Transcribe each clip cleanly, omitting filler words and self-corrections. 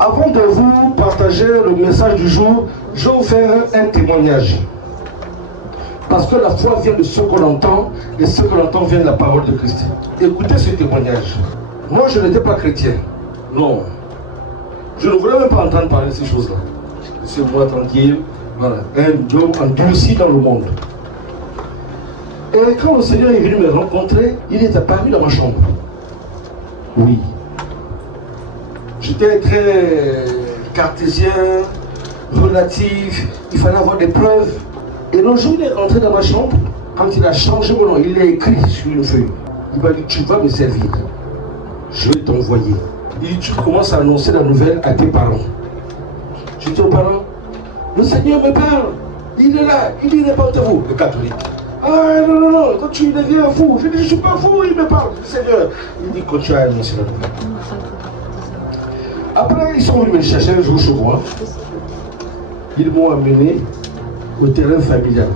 Avant de vous partager le message du jour, je vais vous faire un témoignage. Parce que la foi vient de ce qu'on entend, et ce qu'on entend vient de la parole de Christ. Écoutez ce témoignage. Moi, je n'étais pas chrétien. Non. Je ne voulais même pas entendre parler de ces choses-là. C'est moi tranquille. Voilà. Un homme endurci dans le monde. Et quand le Seigneur est venu me rencontrer, il est apparu dans ma chambre. Oui. J'étais très cartésien, relatif. Il fallait avoir des preuves. Et le jour où il est rentré dans ma chambre, quand il a changé mon nom, il l'a écrit sur une feuille. Il m'a dit, tu vas me servir. Je vais t'envoyer. Il dit, tu commences à annoncer la nouvelle à tes parents. Je dis aux parents, le Seigneur me parle. Il est là. Il dit, répondez-vous, le catholique. Ah non, quand tu deviens fou. Je dis, je ne suis pas fou, il me parle. Le Seigneur, il dit, continue à annoncer la nouvelle. Après, ils sont venus me chercher un jour chez moi. Ils m'ont amené au terrain familial.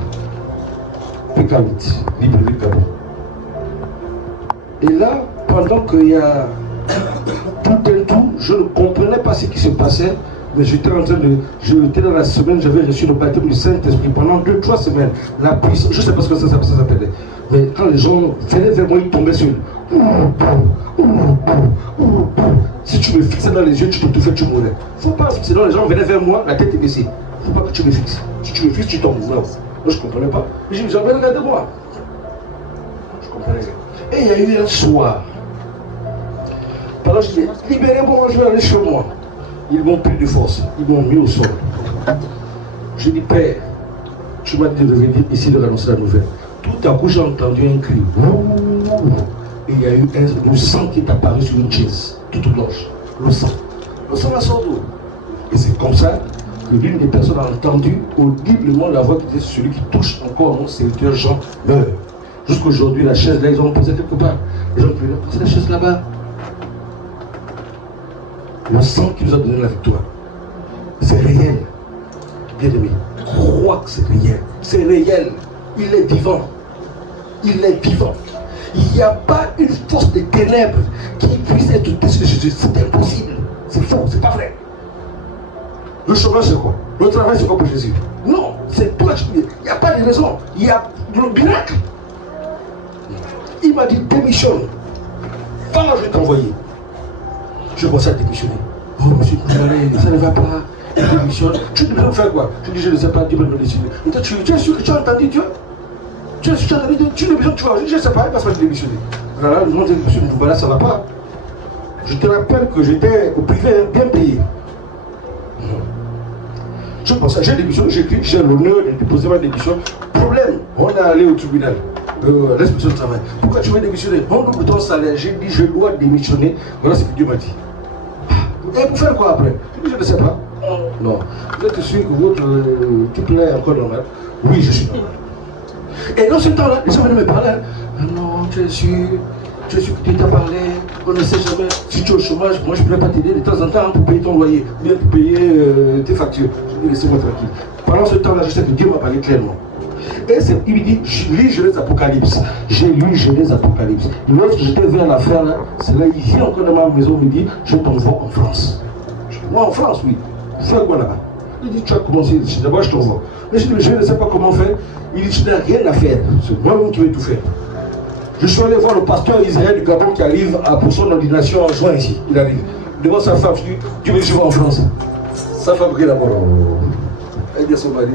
PK8, librairie Gabon. Et là, pendant qu'il y a tout, je ne comprenais pas ce qui se passait, mais j'étais dans la semaine, j'avais reçu le baptême du Saint-Esprit pendant 2-3 semaines. La puissance, je ne sais pas ce que ça s'appelait. Mais quand les gens venaient vers moi, ils tombaient sur si tu me fixais dans les yeux, tu t'étouffais, tu mourrais. Il ne faut pas fixer. Sinon, les gens venaient vers moi, la tête est baissée. Il ne faut pas que tu me fixes. Si tu me fixes, tu tombes. Non. Moi, je ne comprenais pas. J'ai dit, regardez-moi. Je comprenais rien. Et il y a eu un soir. Pendant que je dis, libérez-moi, je vais aller chez moi. Ils m'ont pris de force. Ils m'ont mis au sol. Je dis, Père, tu m'as dit de venir ici de annoncer la nouvelle. Tout à coup, j'ai entendu un cri. Et il y a eu le sang qui est apparu sur une chaise, toute blanche. Le sang. Le sang la sort d'où? Et c'est comme ça que l'une des personnes a entendu audiblement la voix qui disait, celui qui touche encore mon serviteur Jean meurt. Jusqu'aujourd'hui, la chaise là, ils ont posé quelque part. Les gens qui veulent poser la chaise là-bas. Le sang qui nous a donné la victoire. C'est réel. Bien aimé, crois que c'est réel. C'est réel. Il est vivant. Il est vivant. Il n'y a pas une force des ténèbres qui puisse être au-dessus de Jésus. C'est impossible. C'est faux, c'est pas vrai. Le chômage, c'est quoi? Le travail, c'est quoi pour Jésus? Non, c'est toi. Il n'y a pas de raison. Il y a le miracle. Il m'a dit, démissionne. Comment je vais t'envoyer? Je commence à démissionner. Oh, monsieur, ça ne va pas. Il démissionne. Tu devrais faire quoi? Je dis, je ne sais pas, Dieu va me décider. Et toi, tu es sûr que tu as entendu Dieu? Tu as entendu Dieu? Tu n'as besoin de toi. Je ne sais pas, il va se faire démissionner. Alors là, le monde dit, monsieur, voilà, ça ne va pas. Je te rappelle que j'étais au privé bien payé. Je pense que j'ai démissionné, j'ai l'honneur de déposer ma démission. Problème, on est allé au tribunal, l'inspection du travail. Pourquoi tu veux démissionner? On coupe ton salaire. J'ai dit, je dois démissionner. Voilà ce que Dieu m'a dit. Et pour faire quoi après? Je dis, je ne sais pas. Non. Vous êtes sûr que votre couple est encore normal? Oui, je suis normal. Et dans ce temps-là, les gens venaient me parler. Non, tu es sûr que tu t'as parlé? On ne sait jamais. Si tu es au chômage, moi je ne pourrais pas t'aider de temps en temps pour payer ton loyer, ou bien pour payer tes factures. Je dis, laissez-moi tranquille. Pendant ce temps-là, je sais que Dieu m'a parlé clairement. Et il me dit, lis Genèse Apocalypse. J'ai lu Genèse Apocalypse. Lorsque j'étais vers la fin, c'est là, il vient encore dans ma maison, il me dit, je t'envoie en France. Je dis, moi en France, oui. Fais quoi là-bas? Il dit, tu as commencé, d'abord je t'envoie. Mais je dis, je ne sais pas comment faire. Il dit, tu n'as rien à faire. C'est moi-même qui vais tout faire. Je suis allé voir le pasteur Israël du Gabon qui arrive pour son ordination en juin ici. Il arrive. Devant sa femme, je dis, Dieu me suivre en France. Sa femme qui est d'abord. Elle dit à son mari,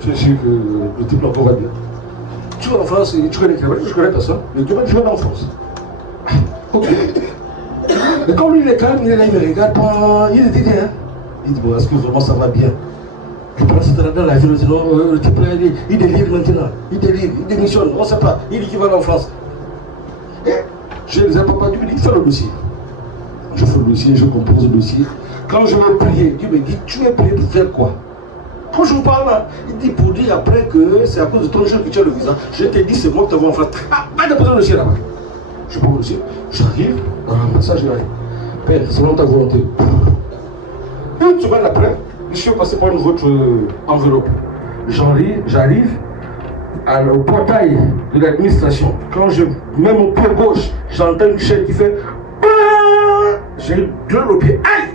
je suis sûr que le type encore va bien. Tu vas en France, tu connais quelqu'un? Je connais personne. Mais Dieu m'a dit, je vais en France. Ok. Mais comme lui il est calme, il est là, il me regarde, il est dit, hein. Il dit, bon, est-ce que vraiment ça va bien? Je pense que c'était dans la ville, sinon le type là, il délire maintenant. Il délire, il démissionne, on ne sait pas. Il dit qu'il va aller en France. Et je ne sais pas, Dieu me dit, fais le dossier. Je fais le dossier, je compose le dossier. Quand je vais prier, Dieu me dit, tu es prié pour faire quoi? Quand je vous parle là, il dit pour dire après que c'est à cause de ton jeu que tu as le visa. Je t'ai dit, c'est moi qui t'envoie en France. Ah, va déposer le dossier là-bas. Je prends le dossier, j'arrive, dans l'ambassade, je vais aller. Père, selon ta volonté. Une semaine après, je suis passé par une autre enveloppe. J'arrive au portail de l'administration. Quand je mets mon pied gauche, j'entends une chaîne qui fait. j'ai deux au pied. Aïe!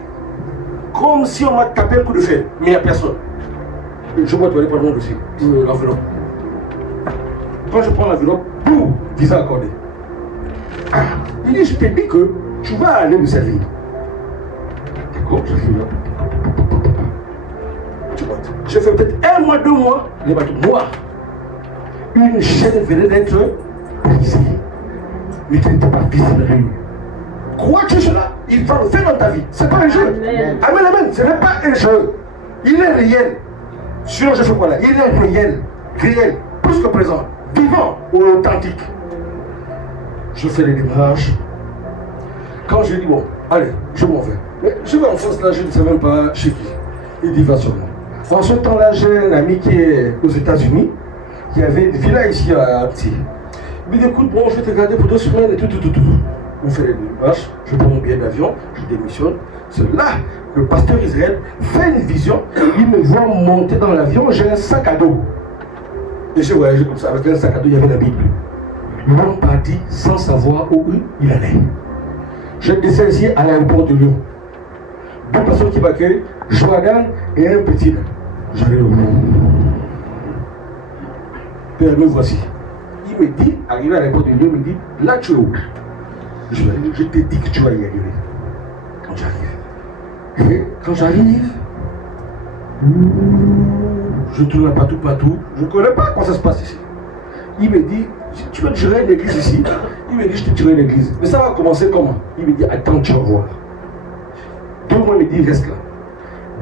Comme si on m'a tapé un coup de fer, mais il n'y a personne. Et je vois, tu vas aller prendre mon dossier, l'enveloppe. Quand je prends l'enveloppe, boum, visa accordé. Ah, il dit, je t'ai dit que tu vas aller me servir. D'accord, je suis là. Tu vois, j'ai fait peut-être 1 mois, 2 mois, les bateaux noirs. Une chaîne venait d'être brisée, mais qui n'était pas visible à l'œil. Crois-tu cela? Il va le faire dans ta vie. C'est pas un jeu. Amen, amen. Ce n'est pas un jeu. Il est réel. Sinon, je fais quoi là? Il est réel. Réel. Plus que présent. Vivant ou authentique. Je fais les démarches. Quand je dis, bon, allez, je m'en vais. Mais je vais en France, là, je ne sais même pas chez qui. Il dit, va sur moi. En ce temps-là, j'ai un ami qui est aux États-Unis, qui avait une villa ici à Antilles. Il me dit, écoute, bon, je vais te garder pour 2 semaines et tout. On fait les démarches, je prends mon billet d'avion, je démissionne. C'est là que le pasteur Israël fait une vision. Il me voit monter dans l'avion, j'ai un sac à dos. Et j'ai voyagé comme ça, avec un sac à dos, il y avait la Bible. L'homme partit sans savoir où il allait. Je descends ici à l'aéroport de Lyon. 2 personnes qui m'accueillent, Joadan et un petit. J'arrive au monde. Père, me voici. Il me dit, arrivé à l'aéroport de Lyon, il me dit, là tu es où? Je t'ai dit que tu vas y arriver. Quand j'arrive. Et quand j'arrive, je tourne partout. Je ne connais pas comment ça se passe ici. Il me dit, tu veux tirer une église ici? Il me dit, je te tirerai une église. Mais ça va commencer comment? Il me dit, attends, tu vas voir. 2 mois, il me dit, reste là.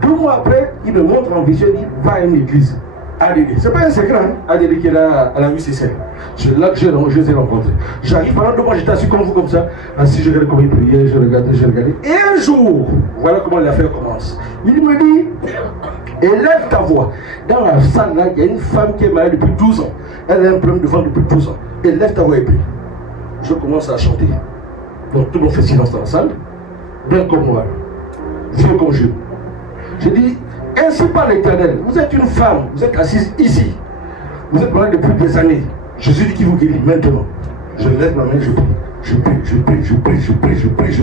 2 mois après, il me montre en vision, il dit, va à une église. ADD. C'est pas un secret, hein? ADD qui est là à la rue CCL. C'est là que je les ai rencontrés. J'arrive pendant 2 mois, j'étais assis comme vous, comme ça. Assis, je regardais comment il priait, je regardais. Et un jour, voilà comment l'affaire commence. Il me dit, élève ta voix. Dans la salle là, il y a une femme qui est mariée depuis 12 ans. Elle a un problème de ventre depuis 12 ans. Élève ta voix et prie. Je commence à chanter. Donc tout le monde fait silence dans la salle. Bien comme moi. Vieux comme je. Je dis, ainsi par l'Éternel, vous êtes une femme, vous êtes assise ici. Vous êtes malade depuis des années. Jésus dit qu'il vous guérit maintenant. Je lève ma main, je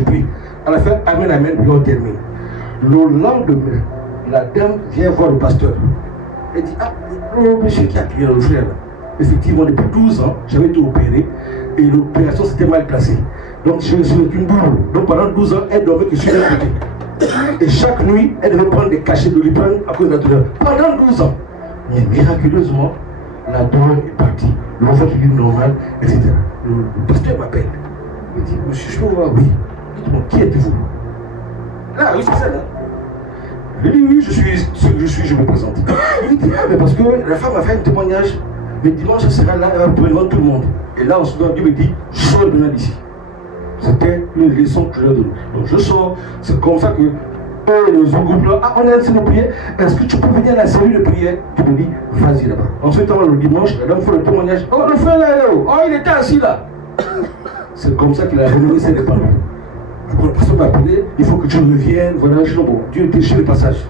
prie. À la fin, amen, amen, puis on termine. Le lendemain, la dame vient voir le pasteur. Elle dit, ah, le monsieur qui a crié le frère là. Effectivement, depuis 12 ans, j'avais été opéré et l'opération s'était mal placée. Donc je suis une boule. Donc pendant 12 ans, elle dormait que sur un côté. Et chaque nuit, elle devait prendre des cachets de Doliprane à cause de la douleur. Pendant 12 ans. Mais miraculeusement, la douleur est partie. L'enfant qui vit normal, etc. Le pasteur m'appelle. Il me dit, monsieur, je peux vous voir? Oui. Dites-moi, qui êtes-vous? Là, oui, c'est ça, là. Je lui dis, oui, je suis ce que je suis, je me présente. Il me dit, ah, mais parce que la femme a fait un témoignage. Mais dimanche, elle sera là, elle va devant tout le monde. Et là, on se donne, il me dit, sors maintenant d'ici. C'était une leçon que je lui ai donnée. Donc je sors, c'est comme ça que les autres groupes là, ah, on a essayé de prier, est-ce que tu peux venir à la cellule de prière? Tu me dis, vas-y là-bas. Ensuite, le dimanche, la dame fait le témoignage, oh le frère là, oh il était assis là. C'est comme ça qu'il a renouvelé ses départs. Après, le pasteur m'a appelé, il faut que tu reviennes, voilà, je dis, bon, Dieu était chez le passage.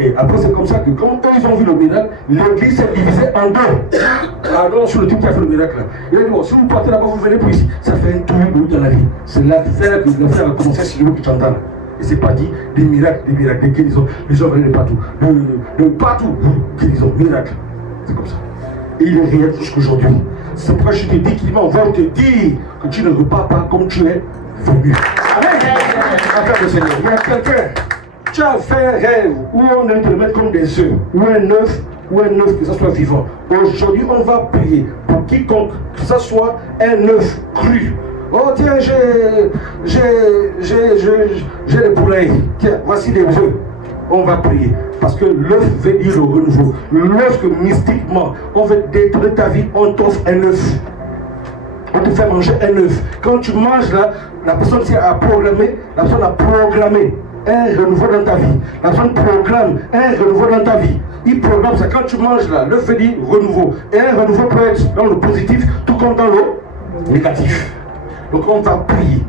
Et après, c'est comme ça que, comme eux, ils ont vu le miracle, l'église s'est divisée en 2. Ah non, sur le type qui a fait le miracle là. Il a dit, bon, si vous partez là-bas, vous venez pour ici. Ça fait un tour dans la vie. C'est là que l'affaire a commencé à signer que tu entends là. Et c'est parti, des miracles, des guérisons. Les gens venaient de partout. De partout, guérisons, miracles. C'est comme ça. Et il est réel jusqu'aujourd'hui. C'est pourquoi je te dis qu'il m'envoie te dire que tu ne repars pas comme tu es venu. Amen. Affaire de Seigneur. Il y a quelqu'un. Tu as fait un rêve où on aime te le mettre comme des œufs, ou un œuf que ça soit vivant. Aujourd'hui, on va prier pour quiconque que ça soit un œuf cru. Oh tiens, j'ai des poulets. Tiens, voici des œufs. On va prier. Parce que l'œuf veut dire le renouveau. Lorsque mystiquement, on veut détruire ta vie, on t'offre un œuf. On te fait manger un œuf. Quand tu manges là, la personne a programmé, un renouveau dans ta vie. La personne programme un renouveau dans ta vie. Il programme ça. Quand tu manges là, l'œuf veut dire renouveau. Et un renouveau peut être dans le positif, tout comme dans le négatif. Donc on va prier.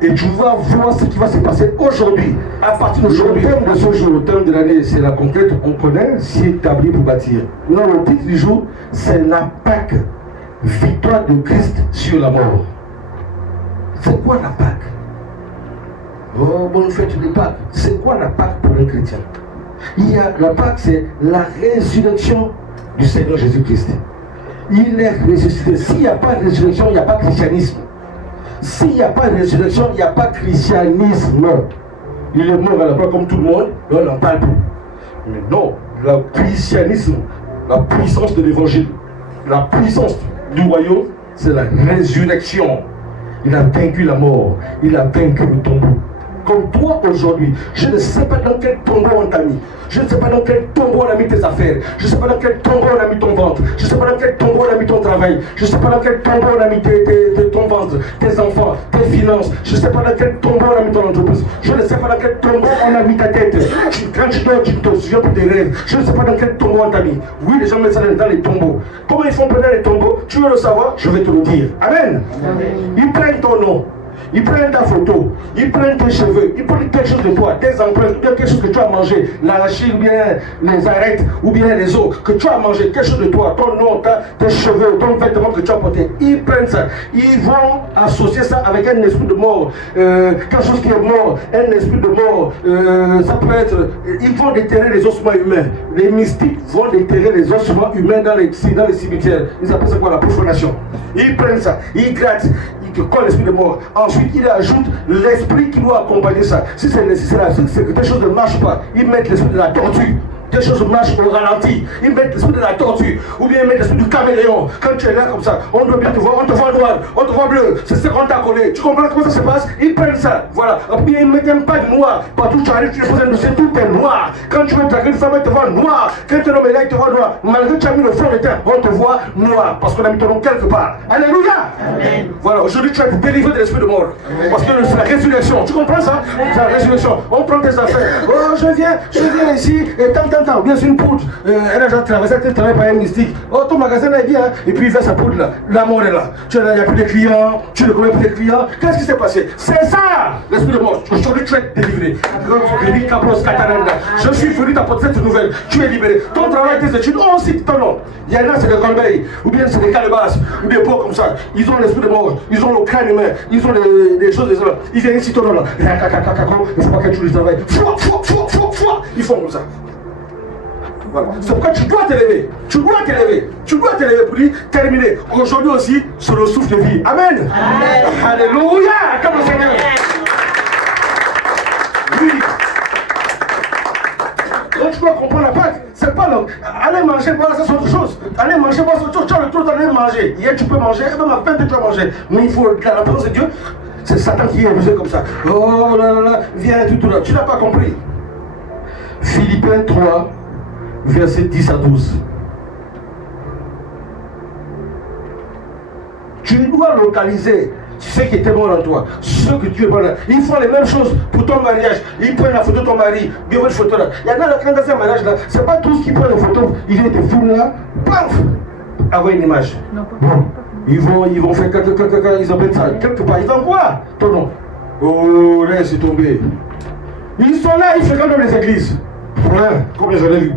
Et tu vas voir ce qui va se passer aujourd'hui. À partir d'aujourd'hui, le thème de ce jour, le thème de l'année, c'est la conquête. On connaît, s'y établir pour bâtir. Non, le titre du jour, c'est la Pâque. Victoire de Christ sur la mort. C'est quoi la Pâque? Oh, bonne fête de Pâques. C'est quoi la Pâque pour un chrétien? La Pâque, c'est la résurrection du Seigneur Jésus-Christ. Il est ressuscité. S'il n'y a pas de résurrection, il n'y a pas de christianisme. S'il n'y a pas de résurrection, il n'y a pas de christianisme. Il est mort à la croix comme tout le monde, et on n'en parle plus. Mais non, le christianisme, la puissance de l'évangile, la puissance du royaume, c'est la résurrection. Il a vaincu la mort, il a vaincu le tombeau. Comme toi aujourd'hui, je ne sais pas dans quel tombeau on t'a mis. Je ne sais pas dans quel tombeau on a mis tes affaires. Je ne sais pas dans quel tombeau on a mis ton ventre. Je ne sais pas dans quel tombeau on a mis ton travail. Je ne sais pas dans quel tombeau on a mis ton ventre, tes enfants, tes finances. Je ne sais pas dans quel tombeau on a mis ton entreprise. Je ne sais pas dans quel tombeau on a mis ta tête. Quand tu dors, tu ne te souviens plus des rêves. Je ne sais pas dans quel tombeau on t'a mis. Oui, les gens mettent ça dans les tombeaux. Comment ils font prendre les tombeaux? Tu veux le savoir? Je vais te le dire. Amen. Ils prennent ton nom. Ils prennent ta photo, ils prennent tes cheveux, ils prennent quelque chose de toi, tes empreintes, quelque chose que tu as mangé, l'arachide ou bien les arêtes ou bien les os, que tu as mangé, quelque chose de toi, ton nom, tes cheveux, ton vêtement que tu as porté. Ils prennent ça, ils vont associer ça avec un esprit de mort, quelque chose qui est mort, un esprit de mort, ça peut être, ils vont déterrer les ossements humains. Les mystiques vont déterrer les ossements humains dans les cimetières. Ils appellent ça quoi? La profanation. Ils prennent ça, ils grattent. Quand l'esprit de mort. Ensuite, il ajoute l'esprit qui doit accompagner ça. Si c'est que des choses ne marchent pas, ils mettent l'esprit de la tortue. Des choses marchent au ralenti. Ils mettent l'esprit de la tortue. Ou bien ils mettent l'esprit du caméléon. Quand tu es là comme ça, on doit bien te voir, on te voit noir, on te voit bleu. C'est ce qu'on t'a collé. Tu comprends comment ça se passe? Ils prennent ça. Voilà. Puis ils mettent un pack noir. Partout où tu arrives, tu poses un dossier, tout est noir. Quand tu veux draguer une femme, elle te voit noir. Quand tu es homme, il te voit noir. Malgré que tu as mis le fond de teint, on te voit noir. Parce qu'on a mis ton nom quelque part. Alléluia. Amen. Voilà. Aujourd'hui, tu vas être délivré de l'esprit de mort. Parce que c'est la résurrection. Tu comprends ça? C'est la résurrection. On prend tes affaires. Oh, je viens ici. Et tant. Bien sûr, une poudre. Elle a déjà traversé, elle travaille par un mystique. Oh, ton magasin est bien. Puis il fait sa poudre là. La mort est là. Tu es là, il n'y a plus de clients. Tu ne connais plus de clients. Qu'est-ce qui s'est passé? C'est ça, l'esprit de mort. Aujourd'hui, tu es délivré. Je suis venu t'apporter cette nouvelle. Tu es libéré. Ton travail, tes études, on cite ton nom. Il y en a, c'est des corbeilles. Ou bien c'est des calebasses. Ou des pots comme ça. Ils ont l'esprit de mort. Ils ont le crâne humain. Ils ont des choses. Ils viennent ici ton nom là. Il ne faut pas que tu le travailles. Ils font comme ça. Voilà. C'est pourquoi tu dois t'élever. Tu dois t'élever pour dire terminer. Aujourd'hui aussi, sur le souffle de vie. Amen. Amen. Alléluia. Comme le Seigneur. Oui. Donc tu dois comprendre la Pâque. C'est pas là. Allez manger, voilà, ça c'est autre chose. Allez manger, voilà, c'est autre chose. Tu as le tour d'aller manger. Hier tu peux manger, et même à peine tu vas manger. Mais il faut la présence de Dieu. C'est Satan qui est rusé comme ça. Oh là là là, viens tout là. Tu n'as pas compris. Philippiens 3. Versets 10 à 12. Tu dois localiser ceux qui étaient bons en toi, ceux que tu es bon là. Ils font les mêmes choses pour ton mariage. Ils prennent la photo de ton mari, bien votre photo là. Il y en a quand dans un mariage là, c'est pas tous qui prennent les photos. Ils étaient fous là, paf, avoir une image. Bon. Ils vont faire ils appellent ça quelque part. Ils envoient ton nom. Oh, laisse tomber. Ils sont là, ils fréquentent dans les églises. Ouais, combien j'en ai vu.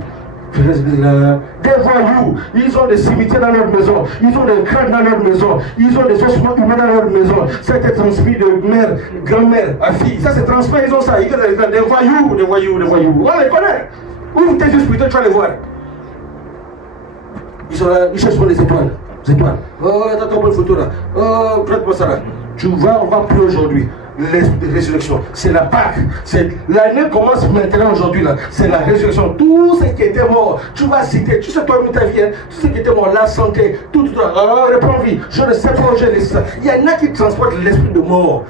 Des voyous, ils ont des cimetières dans leur maison, ils ont des crânes dans leur maison, ils ont des ossements humains dans leur maison. C'était transmis de mère, grand-mère à fille. Ça c'est transmis, ils ont ça. Ils ont des voyous. On les connaît. Ouvre tes yeux spirituels, tu vas les voir. Ils sont là, ils cherchent pour les étoiles. Oh, attends, bonne photo là. Oh, prête-moi ça là. On va plus aujourd'hui. L'esprit de résurrection, c'est la Pâque. L'année commence maintenant aujourd'hui là. C'est la résurrection. Tout ce qui était mort, tu vas citer, tu sais toi-même ta vie, hein, tout ce qui était mort, la santé, tout. Alors reprends vie. Je ne sais pas où j'ai laissé ça. Il y en a qui transportent l'esprit de mort.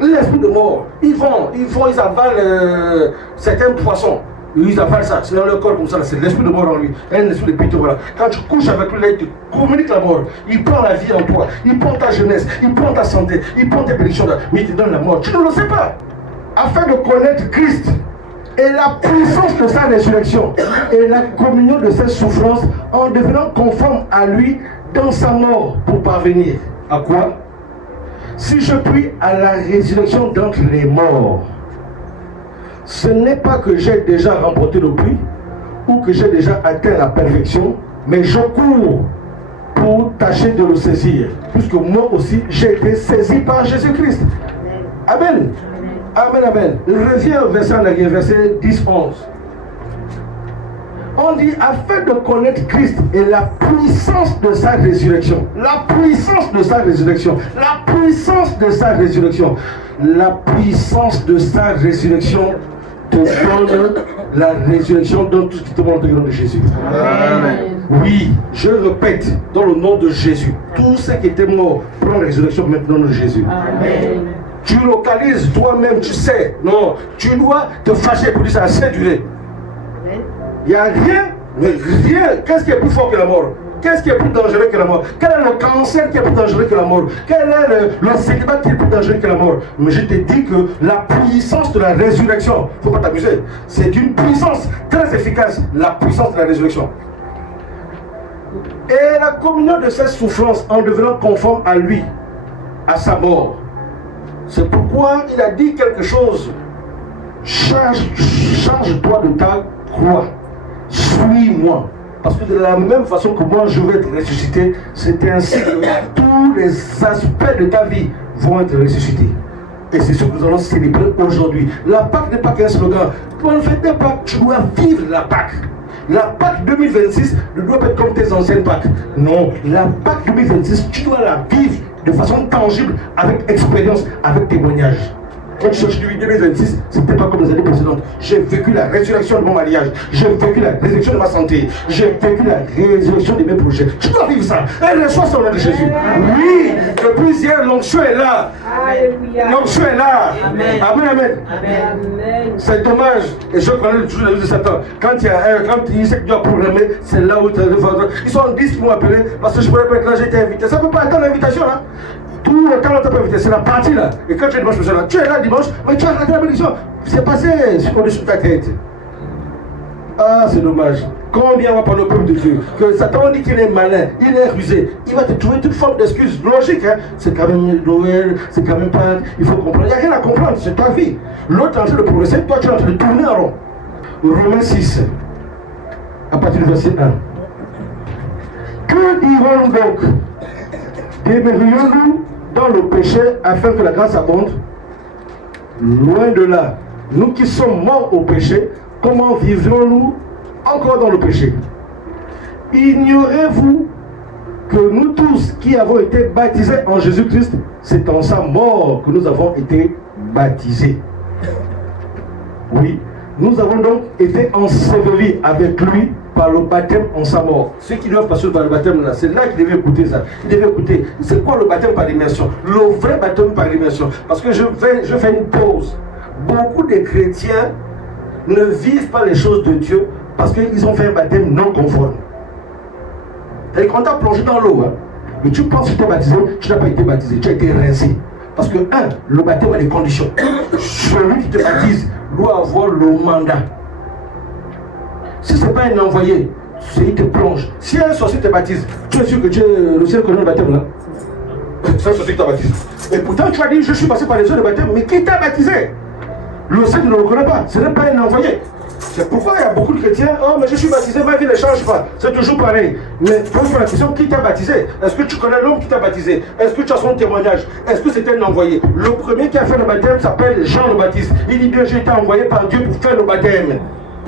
L'esprit de mort. Ils avalent certains poissons. Ils avalent ça, c'est dans leur corps comme ça, c'est l'esprit de mort en lui, un esprit de pitié, voilà. Quand tu couches avec lui, il te communique la mort, il prend la vie en toi, il prend ta jeunesse, il prend ta santé, il prend tes bénédictions, mais il te donne la mort. Tu ne le sais pas. Afin de connaître Christ et la puissance de sa résurrection et la communion de ses souffrances en devenant conforme à lui dans sa mort pour parvenir. À quoi? Si je prie à la résurrection d'entre les morts, ce n'est pas que j'ai déjà remporté le prix ou que j'ai déjà atteint la perfection, mais je cours pour tâcher de le saisir, puisque moi aussi j'ai été saisi par Jésus-Christ. Amen. Amen, amen. Reviens au verset en arrière, verset 10-11. On dit, afin de connaître Christ et la puissance de sa résurrection. La puissance de sa résurrection. La puissance de sa résurrection. La puissance de sa résurrection te donne la résurrection dans tout ce qui te montre le nom de Jésus. Amen. Oui, je répète, dans le nom de Jésus, tous ceux qui étaient morts prennent la résurrection maintenant dans le nom de Jésus. Amen. Tu localises toi-même, tu sais. Non, tu dois te fâcher pour dire ça a assez duré. Il n'y a rien, mais rien. Qu'est-ce qui est plus fort que la mort? Qu'est-ce qui est plus dangereux que la mort? Quel est le cancer qui est plus dangereux que la mort? Quel est le célibat qui est plus dangereux que la mort? Mais je te dis que la puissance de la résurrection, il ne faut pas t'amuser, c'est une puissance très efficace, la puissance de la résurrection. Et la communion de ses souffrances en devenant conforme à lui, à sa mort. C'est pourquoi il a dit quelque chose. Charge-toi de ta croix. Suis-moi. Parce que de la même façon que moi je vais être ressuscité, c'est ainsi que tous les aspects de ta vie vont être ressuscités. Et c'est ce que nous allons célébrer aujourd'hui. La Pâque n'est pas qu'un slogan. Pour le fait de Pâque, tu dois vivre la Pâque. La Pâque 2026 ne doit pas être comme tes anciennes Pâques. Non, la Pâque 2026, tu dois la vivre de façon tangible, avec expérience, avec témoignage. Quand je cherche 2026, ce n'était pas comme les années précédentes. J'ai vécu la résurrection de mon mariage. J'ai vécu la résurrection de ma santé. J'ai vécu la résurrection de mes projets. Tu dois vivre ça. Et reçois ça au nom de Jésus. Oui, depuis hier, l'onction est là. L'onction est là. Amen. Amen, amen. Amen. C'est dommage. Et je connais toujours la vie de Satan. Quand il sait que Dieu a programmé, c'est là où tu as. Ils sont 10 qui m'ont appelé parce que je ne pourrais pas être là, j'ai été invité. Ça ne peut pas attendre l'invitation là. Tout le temps, on t'a pas invité, c'est la partie là. Et quand tu es dimanche, tu es là dimanche, mais tu as raté la bénédiction. C'est passé au-dessus de ta tête. Ah, c'est dommage. Combien on va parler au peuple de Dieu? Que Satan dit qu'il est malin, il est rusé. Il va te trouver toute forme d'excuses. Logique, hein? C'est quand même Noël, c'est quand même Pâques, il faut comprendre. Il n'y a rien à comprendre, c'est ta vie. L'autre est en train de progresser, toi tu es en train de tourner en rond. Romains 6, à partir du verset 1. Que dirons-nous donc? Demeurions-nous dans le péché afin que la grâce abonde? Loin de là. Nous qui sommes morts au péché, comment vivrons-nous encore dans le péché? Ignorez-vous que nous tous qui avons été baptisés en Jésus-Christ, c'est en sa mort que nous avons été baptisés. Oui, nous avons donc été ensevelis avec lui par le baptême en sa mort. Ceux qui doivent passer par le baptême là, c'est là qu'ils devaient écouter ça. Ils devaient écouter, c'est quoi le baptême par immersion? Le vrai baptême par immersion. Parce que je fais une pause. Beaucoup de chrétiens ne vivent pas les choses de Dieu parce qu'ils ont fait un baptême non conforme. Et quand tu as plongé dans l'eau, hein, mais tu penses que tu es baptisé, tu n'as pas été baptisé, tu as été rincé. Parce que, le baptême a des conditions. Celui qui te baptise doit avoir le mandat. Si ce n'est pas un envoyé, il te plonge. Si un sorcier te baptise, tu es sûr que tu es le ciel connaît le baptême là? C'est un sorcier qui t'a baptisé. Et pourtant tu as dit, je suis passé par les eaux de baptême, mais qui t'a baptisé? Le ciel ne le reconnaît pas, ce n'est pas un envoyé. C'est pourquoi il y a beaucoup de chrétiens, oh mais je suis baptisé, ma vie ne change pas. C'est toujours pareil. Mais pose la question, qui t'a baptisé? Est-ce que tu connais l'homme qui t'a baptisé? Est-ce que tu as son témoignage? Est-ce que c'était un envoyé? Le premier qui a fait le baptême s'appelle Jean le Baptiste. Il dit bien, j'ai été envoyé par Dieu pour faire le baptême.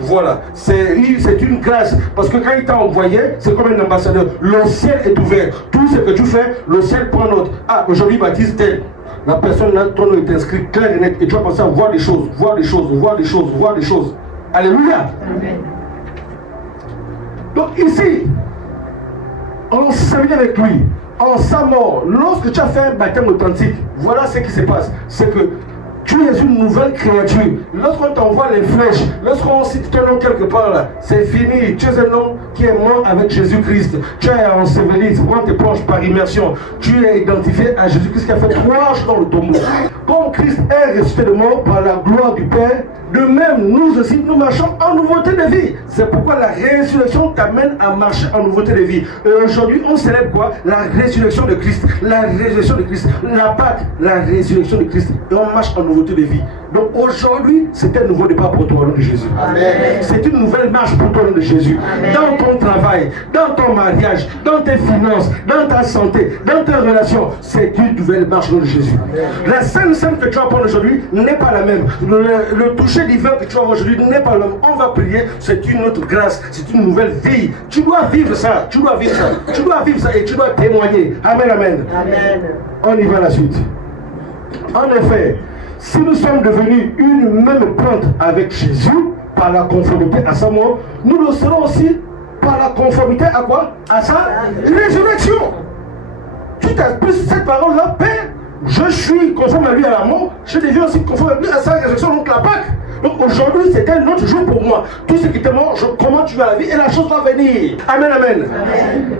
Voilà, c'est une grâce. Parce que quand il t'a envoyé, c'est comme un ambassadeur. Le ciel est ouvert. Tout ce que tu fais, le ciel prend note. Ah, aujourd'hui baptise tel. La personne là, ton nom est inscrit clair et net. Et tu vas penser à voir des choses, voir des choses, voir des choses, voir des choses. Alléluia. Amen. Donc ici, on s'est avec lui, en sa mort. Lorsque tu as fait un baptême authentique, voilà ce qui se passe. C'est que tu es une nouvelle créature. Lorsqu'on t'envoie les flèches, lorsqu'on cite ton nom quelque part là, c'est fini. Tu es un homme qui est mort avec Jésus-Christ. Tu es enseveli, on te plonge par immersion. Tu es identifié à Jésus-Christ qui a fait 3 jours dans le tombeau. Comme Christ est ressuscité de mort par la gloire du Père, de même, nous aussi, nous marchons en nouveauté de vie. C'est pourquoi la résurrection t'amène à marcher en nouveauté de vie. Et aujourd'hui, on célèbre quoi? La résurrection de Christ. La résurrection de Christ. La Pâque, la résurrection de Christ. Et on marche en nouveauté de vie. Donc aujourd'hui, c'est un nouveau départ pour toi au nom de Jésus. C'est une nouvelle marche pour toi au nom de Jésus. Amen. Dans ton travail, dans ton mariage, dans tes finances, dans ta santé, dans tes relations, c'est une nouvelle marche au nom de Jésus. Amen. La scène que tu vas prendre aujourd'hui n'est pas la même. Le toucher divin que tu vas avoir aujourd'hui n'est pas le même. On va prier, c'est une autre grâce, c'est une nouvelle vie. Tu dois vivre ça, tu dois vivre ça, tu dois vivre ça et tu dois témoigner. Amen, amen. Amen. On y va à la suite. En effet, si nous sommes devenus une même plante avec Jésus, par la conformité à sa mort, nous le serons aussi par la conformité à quoi? À sa résurrection. Tu t'appuies cette parole-là, Père, je suis conforme à lui à la mort, je deviens aussi conforme à lui à sa résurrection, donc la Pâque. Donc aujourd'hui, c'est un autre jour pour moi. Tout ce qui est mort, comment tu vas la vie et la chose va venir. Amen, amen. Amen.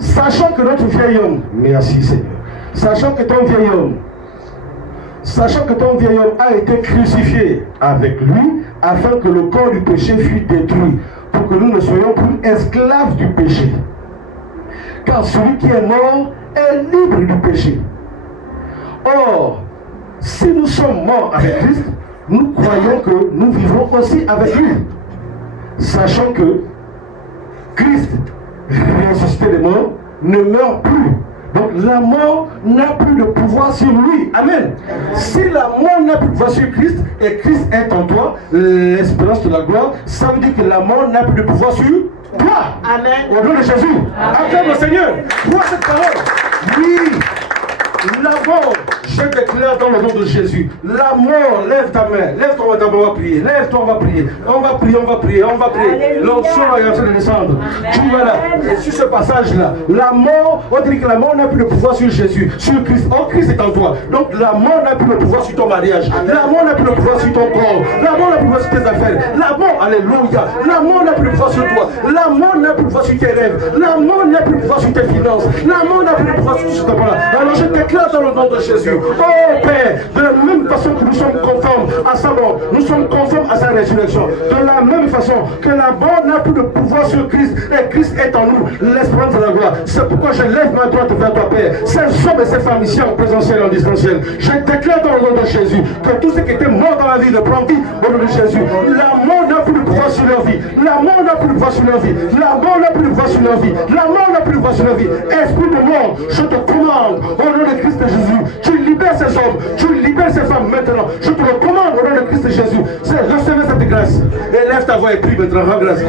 Sachant que notre vieil homme, merci Seigneur, sachant que ton vieil homme a été crucifié avec lui, afin que le corps du péché fût détruit, pour que nous ne soyons plus esclaves du péché. Car celui qui est mort est libre du péché. Or, si nous sommes morts avec Christ, nous croyons que nous vivrons aussi avec lui, sachant que Christ, ressuscité des morts, ne meurt plus. Donc la mort n'a plus de pouvoir sur lui. Amen. Si la mort n'a plus de pouvoir sur Christ et Christ est en toi, l'espérance de la gloire, ça veut dire que la mort n'a plus de pouvoir sur toi. Amen. Au nom de Jésus. Acclame le Seigneur. Vois cette parole. Oui. La mort, je déclare dans le nom de Jésus. La mort, lève ta main. Lève-toi, on va prier. Lève-toi, on va prier. On va prier, on va prier, on va prier. L'onction va en train de descendre. Tu vas là. Et sur ce passage-là, la mort, on dit que la mort n'a plus de pouvoir sur Jésus, sur Christ. Oh, Christ est en toi. Donc la mort n'a plus de pouvoir sur ton mariage. La mort n'a plus de pouvoir sur ton corps. La mort n'a plus de pouvoir sur tes affaires. La mort, alléluia. La mort n'a plus de pouvoir sur toi. La mort n'a plus de pouvoir sur tes rêves. La mort n'a plus de pouvoir sur tes finances. La mort n'a plus de pouvoir sur tout ce temps-là. Alors je déclare dans le nom de Jésus. Oh Père, de la même façon que nous sommes conformes à sa mort, nous sommes conformes à sa résurrection. De la même façon que la mort n'a plus de pouvoir sur Christ et Christ est en nous, l'espérance de la gloire. C'est pourquoi je lève ma droite vers toi, Père. Ces hommes et ces femmes ici en présentiel et en distanciel, je déclare dans le nom de Jésus que tout ce qui était mort dans la vie ne prend vie au nom de Jésus. La mort n'a plus de pouvoir sur leur vie. La mort n'a plus de pouvoir sur leur vie. La mort n'a plus de pouvoir sur leur vie. La mort n'a plus de pouvoir sur leur vie. Esprit de mort, je te commande au nom de Christ Jésus, tu libères ces hommes, tu libères ces femmes maintenant. Je te le commande au nom de Christ Jésus. Recevez cette grâce. Et lève ta voix et prie maintenant. Rends grâce.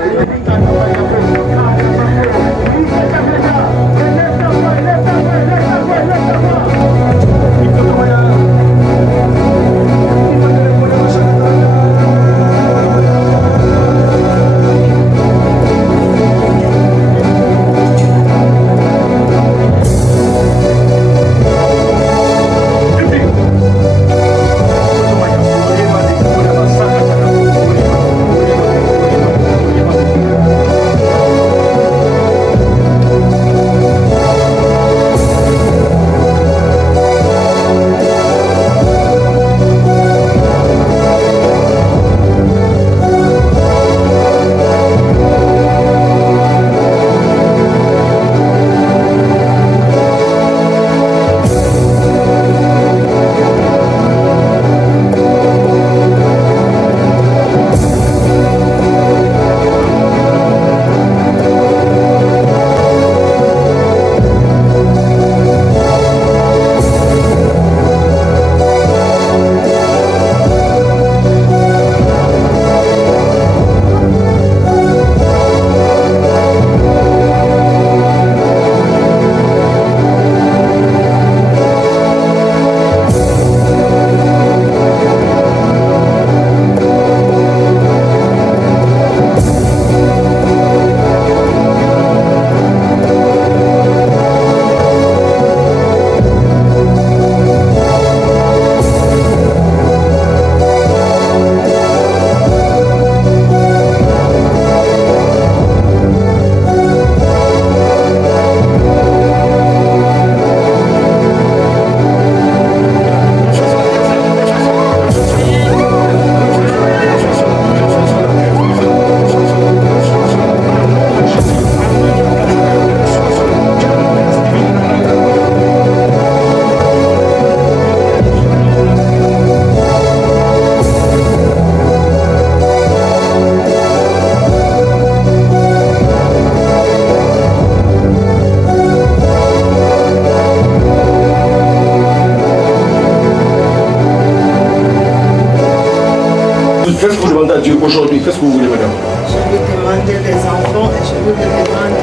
qu'est-ce que vous demandez à Dieu aujourd'hui? Qu'est-ce que vous voulez, madame? Je lui demande des enfants et je lui demande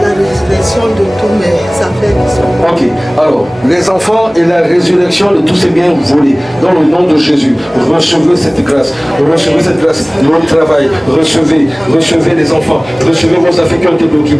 la résurrection de tous mes affaires qui sont volées. Ok, alors, les enfants et la résurrection de tous ces biens volés, dans le nom de Jésus, recevez cette grâce, notre travail, recevez les enfants, recevez vos affaires qui ont été bloquées.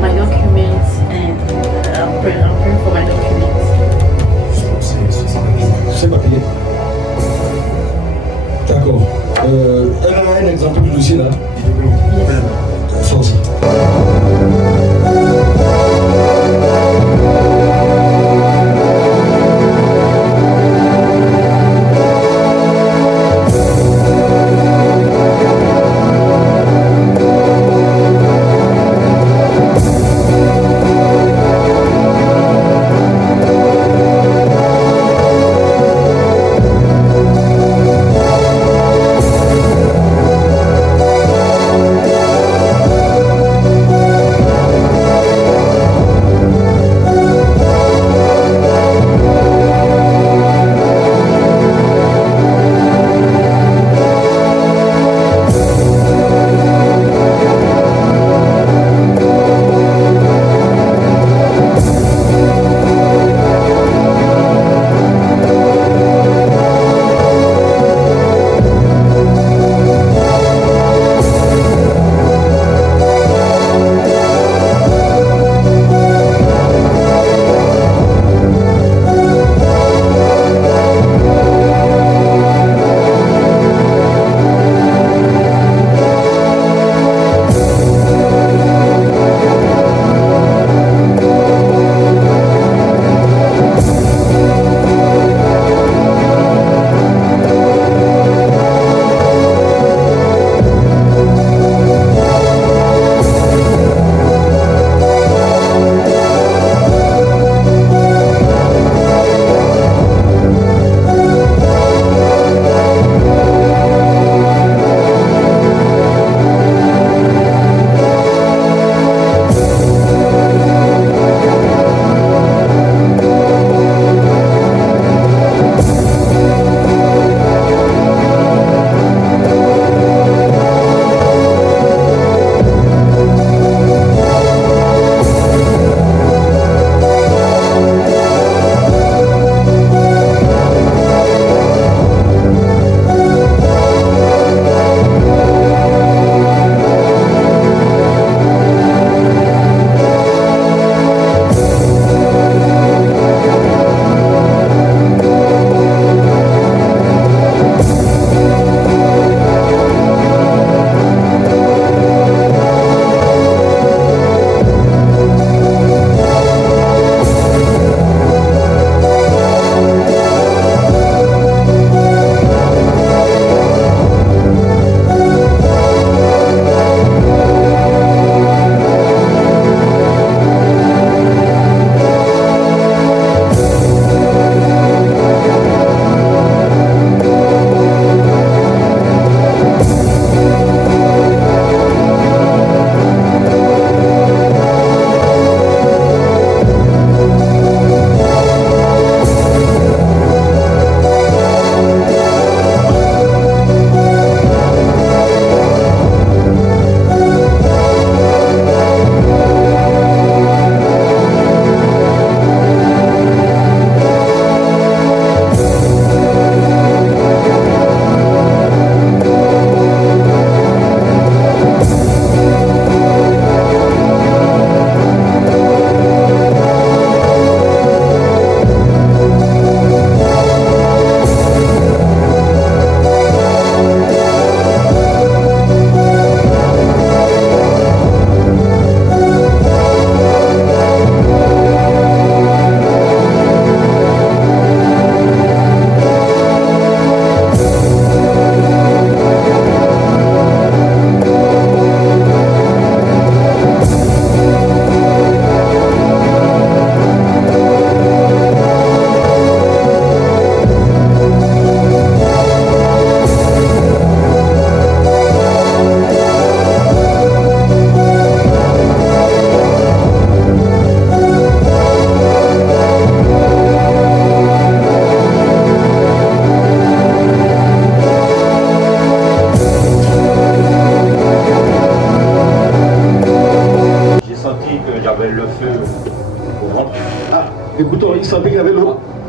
My documents and I'm praying for my documents. C'est papier. D'accord. Elle a un exemple du dossier là. Ça aussi.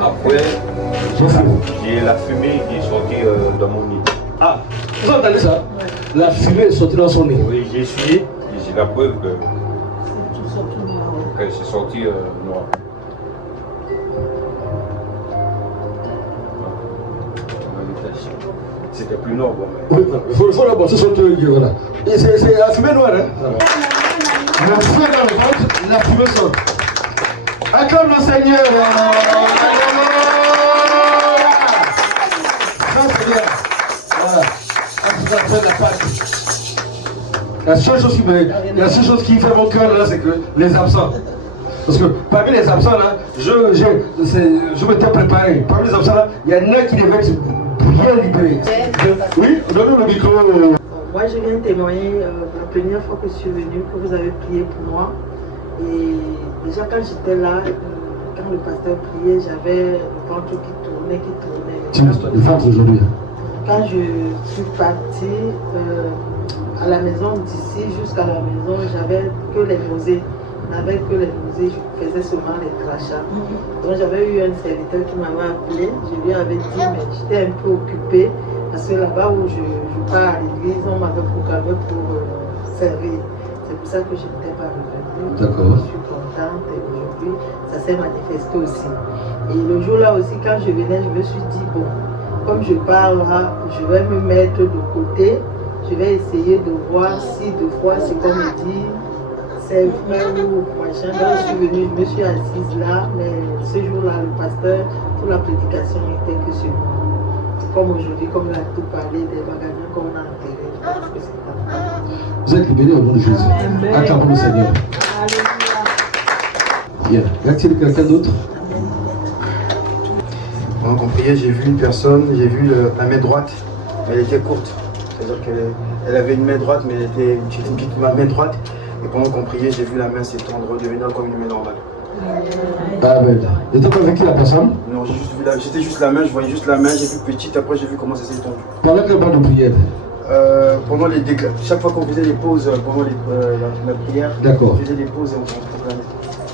Après, j'ai la fumée qui est sortie dans mon nez. Ah, vous entendez ça? La fumée est sortie dans son nez. Oui, j'ai essuyé et j'ai la preuve que c'est sorti noir. C'était plus noir. Bon, mais... Oui, il faut d'abord se sortir, voilà. Et c'est la fumée noire, hein? La fumée dans le ventre, la fumée sort. Acclame le Seigneur. Ça, c'est bien. Voilà. Ça fait la Pâque. La seule chose qui fait mon cœur là, c'est que les absents. Parce que parmi les absents là, je m'étais préparé. Parmi les absents là, il y en a qui devaient être bien libérés. Oui, donnez le micro. Moi, je viens témoigner la première fois que je suis venue, que vous avez prié pour moi. Et déjà, quand j'étais là, quand le pasteur priait, j'avais le ventre qui tournait. Tu le ventre aujourd'hui. Quand je suis partie à la maison d'ici jusqu'à la maison, j'avais que les nausées. Je n'avais que les nausées, je faisais seulement les crachats. Donc j'avais eu un serviteur qui m'avait appelé, je lui avais dit, mais j'étais un peu occupée parce que là-bas où je pars à l'église, on m'avait programmé pour servir. C'est pour ça que je n'étais pas revenue. D'accord. Je suis contente et aujourd'hui, ça s'est manifesté aussi. Et le jour-là aussi, quand je venais, je me suis dit, bon, comme je parle là, je vais me mettre de côté, je vais essayer de voir si deux fois c'est comme il dit, c'est vrai ou machin. Donc je suis venue, je me suis assise là, mais ce jour-là, le pasteur, toute la prédication était que sur moi. Comme aujourd'hui, comme il a tout parlé des magasins qu'on a enterrés, je pense que c'est pas. Vous êtes libérés au nom de Jésus. Acclamons le Seigneur. Bien. Y a-t-il quelqu'un d'autre? Pendant qu'on priait, j'ai vu une personne, j'ai vu la main droite, elle était courte. C'est-à-dire qu'elle avait une main droite, mais elle était une petite main droite. Et pendant qu'on priait, j'ai vu la main s'étendre, redevenir comme une main normale. Amen. Et tu n'as pas vécu la personne? Non, j'ai juste vu c'était juste la main, je voyais juste la main, j'ai vu petite, après j'ai vu comment ça s'est étendu. Pendant quel temps de prière? Pendant les déclats, chaque fois qu'on faisait les pauses pendant la prière, d'accord, on faisait des pauses et on se proclamait.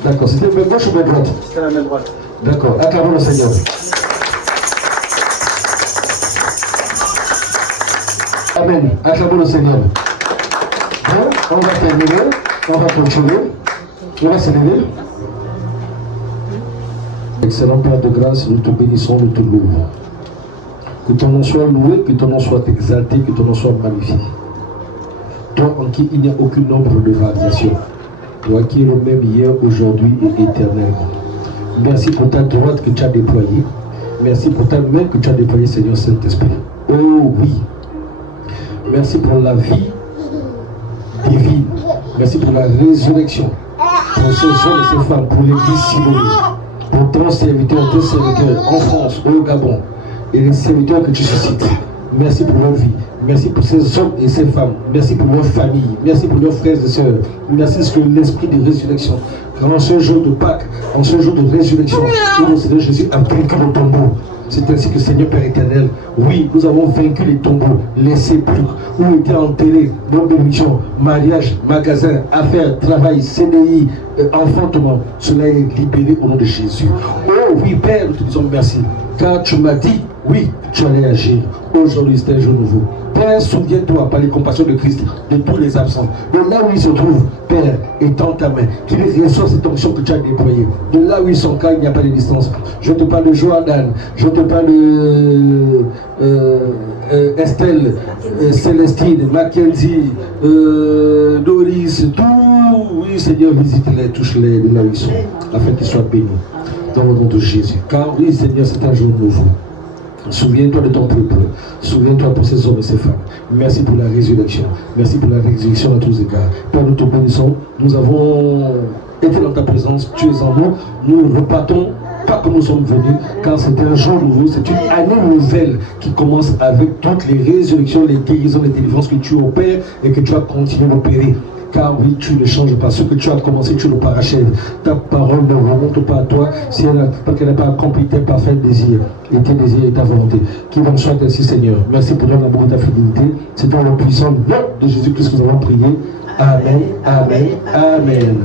D'accord, c'était la main gauche ou la main droite? C'était la main droite. D'accord, acclamons le Seigneur. Amen, acclamons le Seigneur. Bon, on va terminer, on va continuer, on va se lever. Excellent Père de grâce, nous te bénissons, nous te louons. Que ton nom soit loué, que ton nom soit exalté, que ton nom soit magnifié. Toi en qui il n'y a aucun nombre de variation. Toi qui es le même hier, aujourd'hui et éternellement. Merci pour ta droite que tu as déployée. Merci pour ta main que tu as déployée, Seigneur Saint-Esprit. Oh oui. Merci pour la vie divine. Merci pour la résurrection. Pour ces hommes et ces femmes, pour l'église Siloé. Pour ton serviteur, tes serviteurs en France, au Gabon, et les serviteurs que tu suscites. Merci pour leur vie. Merci pour ces hommes et ces femmes. Merci pour leur famille. Merci pour leurs frères et sœurs. Merci pour l'esprit de résurrection. Car en ce jour de Pâques, en ce jour de résurrection, où le Seigneur Jésus a vaincu le tombeau. C'est ainsi que Seigneur Père éternel, oui, nous avons vaincu les tombeaux, les sépulcres, où étaient enterrés nos bénédictions, mariage, magasin, affaires, travail, CDI, enfantement. Cela est libéré au nom de Jésus. Oh oui, Père, nous te disons merci. Car tu m'as dit, oui, tu allais agir. Aujourd'hui, c'est un jour nouveau. Père, souviens-toi par les compassions de Christ de tous les absents. De là où ils se trouvent, Père, étends ta main. Qu'il reçoive cette onction que tu as déployée. De là où ils sont, car il n'y a pas de distance. Je te parle de Joanne, je te parle de Estelle, Célestine, Mackenzie, Doris, tout. Oui, Seigneur, visite-les, touche-les de là où ils sont, afin qu'ils soient bénis. Dans le nom de Jésus. Car oui, Seigneur, c'est un jour nouveau. Souviens-toi de ton peuple. Souviens-toi pour ces hommes et ces femmes. Merci pour la résurrection. Merci pour la résurrection à tous égards. Père, nous te bénissons. Nous avons été dans ta présence. Tu es en nous. Nous repartons pas comme nous sommes venus, car c'est un jour nouveau. C'est une année nouvelle qui commence avec toutes les résurrections, les guérisons, les délivrances que tu opères et que tu vas continuer d'opérer. Car oui, tu ne changes pas. Ce que tu as commencé, tu ne parachèves. Ta parole ne remonte pas à toi si qu'elle n'a pas accompli tes parfaits désirs et tes désirs et ta volonté. Qu'il en soit ainsi, Seigneur. Merci pour ton amour et ta fidélité. C'est dans le puissant nom de Jésus-Christ que nous avons prié. Amen, amen, amen.